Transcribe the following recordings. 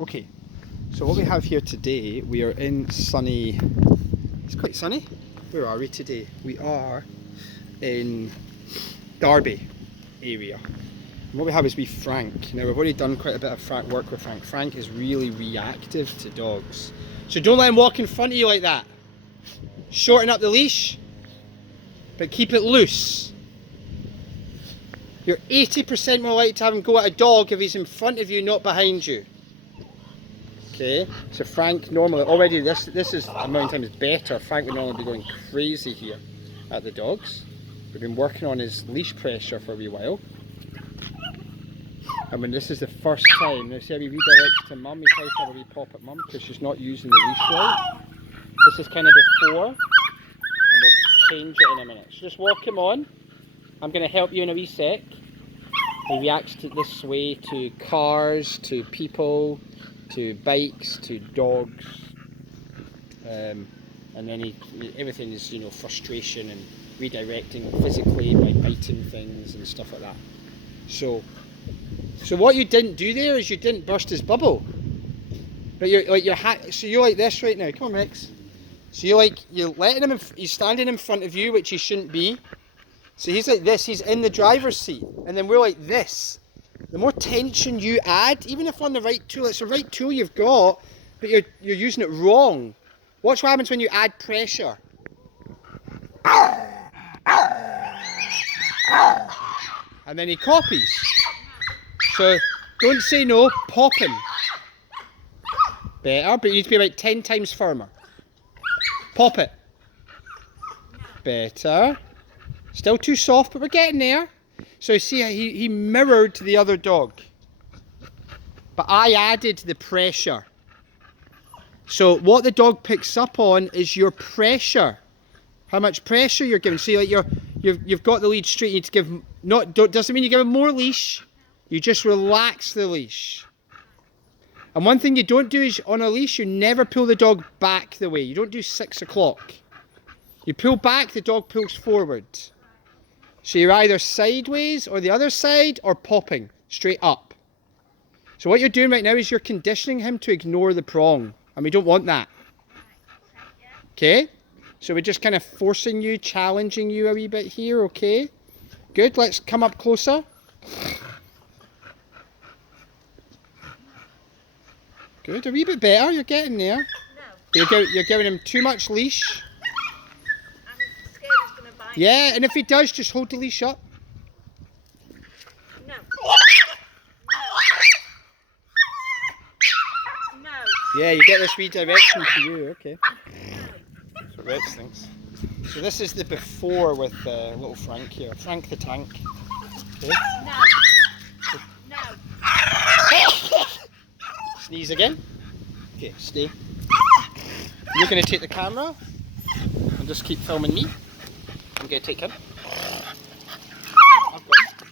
Okay, so what we have here today, we are in sunny, it's quite sunny. Where are we today? We are in Derby area. And what we have is Franc. Now we've already done quite a bit of work with Franc. Franc is really reactive to dogs. So don't let him walk in front of you like that. Shorten up the leash, but keep it loose. You're 80% more likely to have him go at a dog if he's in front of you, not behind you. Okay, so Franc normally, already this is a million times better. Franc would normally be going crazy here at the dogs. We've been working on his leash pressure for a wee while. And when this is the first time, now see how he redirects to mum, he tries to have a wee pop at mum because she's not using the leash right. This is kind of before, and we'll change it in a minute. So just walk him on. I'm going to help you in a wee sec. He reacts to this way to cars, to people, to bikes, to dogs, and then everything is, you know, frustration and redirecting physically by biting things and stuff like that. So what you didn't do there is you didn't burst his bubble, but so you're like this right now. Come on, Rex. So you're letting him. He's standing in front of you, which he shouldn't be. So he's like this. He's in the driver's seat, and then we're like this. The more tension you add, even if on the right tool, it's the right tool you've got, but you're using it wrong. Watch what happens when you add pressure. And then he copies. So don't say no, pop him. Better, but you need to be about 10 times firmer. Pop it. Better. Still too soft, but we're getting there. So see how he mirrored the other dog. But I added the pressure. So what the dog picks up on is your pressure. How much pressure you're giving. See, like you've got the lead straight, you need to give, doesn't mean you give him more leash. You just relax the leash. And one thing you don't do is on a leash, you never pull the dog back the way. You don't do 6 o'clock. You pull back, the dog pulls forward. So you're either sideways or the other side or popping straight up. So what you're doing right now is you're conditioning him to ignore the prong. And we don't want that. Okay? So we're just kind of forcing you, challenging you a wee bit here, okay? Good, let's come up closer. Good, a wee bit better, you're getting there. No. You're giving him too much leash. I'm scared he's going to bite. Yeah, and if he does, just hold the leash up. No. No. Yeah, you get this redirection to you, okay. That's what Rex thinks. So this is the before with little Franc here. Franc the tank. Okay. No. No. Sneeze again. Okay, stay. You're going to take the camera and just keep filming me. I'm going to take him. I've got him.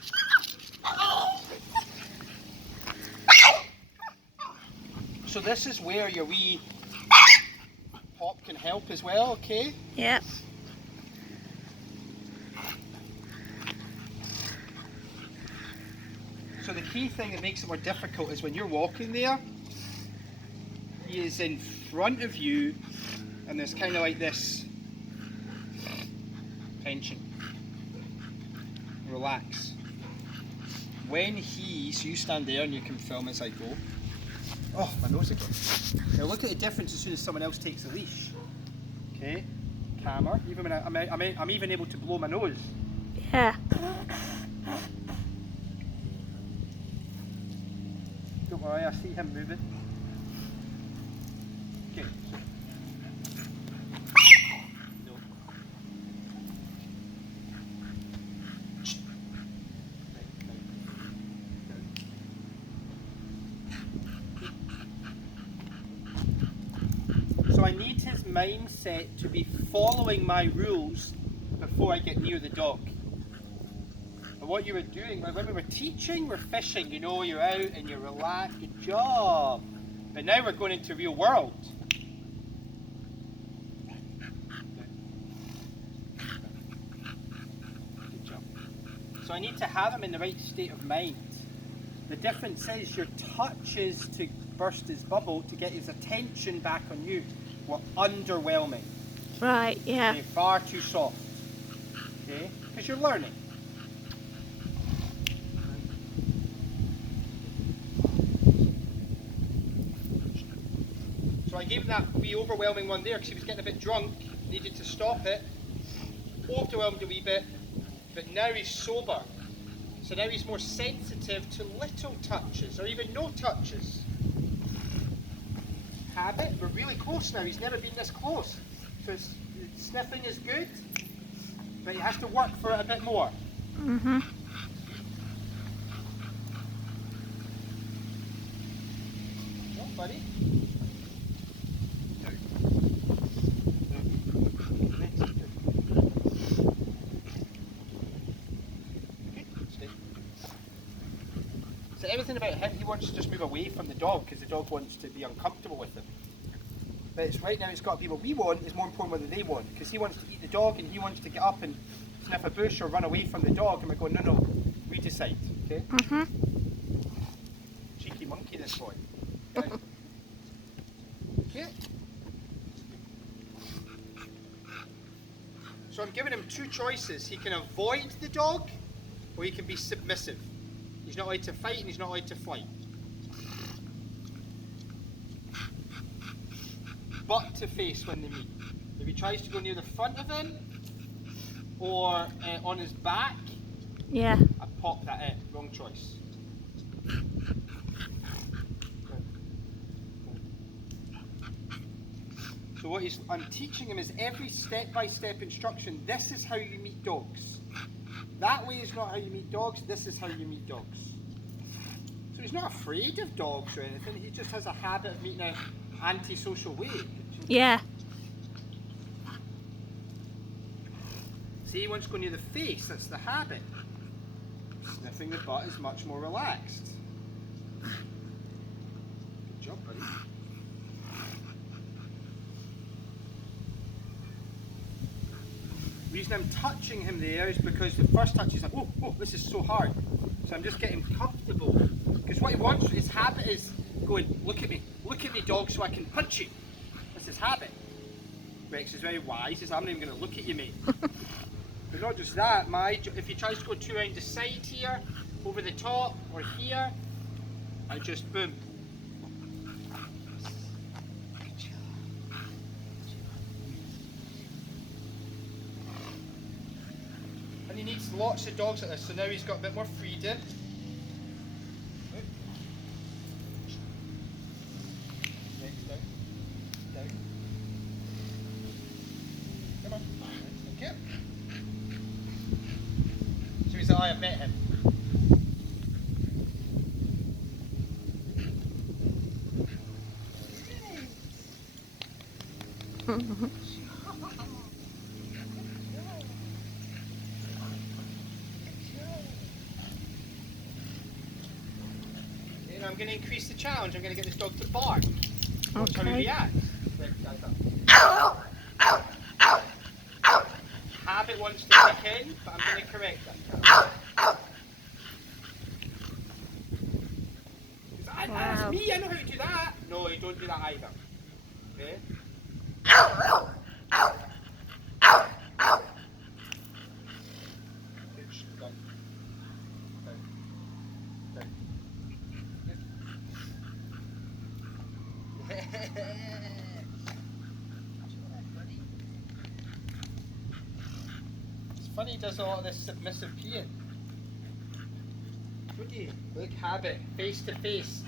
So this is where your wee pop can help as well, okay? Yeah. So the key thing that makes it more difficult is when you're walking there, he is in front of you and there's kind of like this tension. Relax. When so you stand there and you can film as I go. Oh, my nose again. Now look at the difference as soon as someone else takes the leash. Okay, calmer. Even when I'm even able to blow my nose. Yeah. Don't worry, I see him moving. Okay. No. So I need his mindset to be following my rules before I get near the dog. But what you were doing, when we were teaching, we're fishing, you know, you're out and you're relaxed, good job. But now we're going into real world. Good job. So I need to have him in the right state of mind. The difference is your touch is to burst his bubble to get his attention back on you. We're underwhelming. Right, yeah. Okay, far too soft. Okay? Because you're learning. So I gave him that wee overwhelming one there because he was getting a bit drunk, needed to stop it, overwhelmed a wee bit, but now he's sober. So now he's more sensitive to little touches or even no touches. Habit, we're really close now, he's never been this close. So sniffing is good, but he has to work for it a bit more. Mm-hmm. Come on, buddy. So everything about him, he wants to just move away from the dog because the dog wants to be uncomfortable with him. But it's right now it's got to be what we want is more important than they want because he wants to eat the dog and he wants to get up and sniff a bush or run away from the dog and we're going, no, we decide, okay? Mm-hmm. Cheeky monkey this boy. Okay. So I'm giving him two choices. He can avoid the dog or he can be submissive. He's not allowed to fight and he's not allowed to flight. Butt to face when they meet. If he tries to go near the front of him or on his back, Yeah. I pop that in. Wrong choice. So what I'm teaching him is every step-by-step instruction. This is how you meet dogs. That way is not how you meet dogs, this is how you meet dogs. So he's not afraid of dogs or anything, he just has a habit of meeting an antisocial way. Yeah. See, he wants to go near the face, that's the habit. Sniffing the butt is much more relaxed. Good job, buddy. The reason I'm touching him there is because the first touch is like, oh, this is so hard. So I'm just getting comfortable. Because what he wants, his habit is going, look at me, dog, so I can punch you. That's his habit. Rex is very wise, he says, I'm not even going to look at you, mate. But not just that, if he tries to go too around the side here, over the top, or here, I just boom. And he needs lots of dogs like this, so now he's got a bit more freedom. Next down. Down. Come on. Thank you. So he's like, I have met him. Mm-hmm. I'm going to increase the challenge. I'm going to get this dog to bark. Watch how he Okay. reacts. Habit wants to kick in, but I'm going to correct that. That's me, I know how to do that. No, you don't do that either. Okay? Good, done. Down. Down. It's funny he does all of this submissive peeing. Goody. Look, habit. Face to face.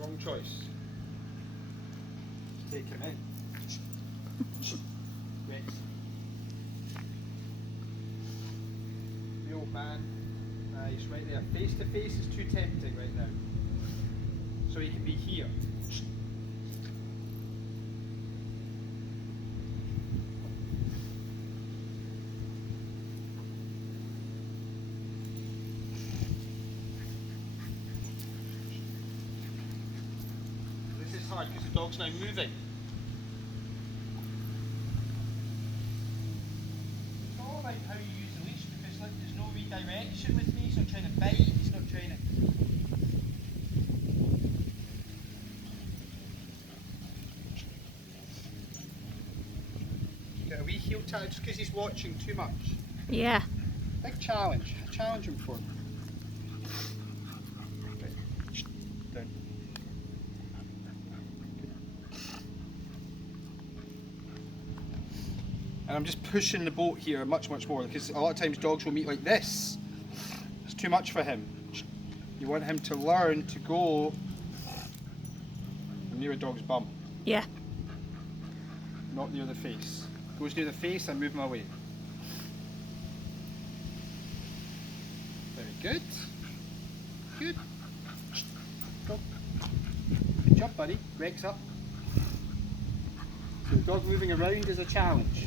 Wrong choice. Just take him in. Rex. The old man. He's right there. Face to face is too tempting right now. So he can be here. This is hard because the dog's now moving. It's all about how you use the leash because look, there's no redirection with me, so I'm trying to time just because he's watching too much. Yeah. Big challenge. Challenge him for it. Down. And I'm just pushing the boat here much more because a lot of times dogs will meet like this. It's too much for him. You want him to learn to go near a dog's bum, Yeah. not near the face. Goes near the face, I move him away. Very good. Good. Go. Good job, buddy. Rex up. So the dog moving around is a challenge.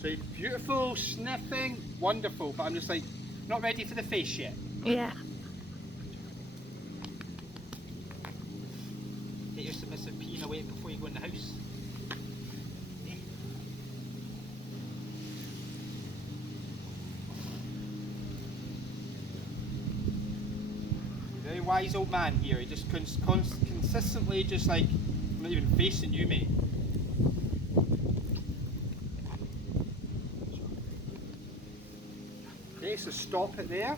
So beautiful, sniffing, wonderful, but I'm just like, not ready for the face yet. Yeah. Get your submissive peeing away before you go in the house. Very wise old man here. He just consistently just like, I'm not even facing you, mate. Okay, so stop it there.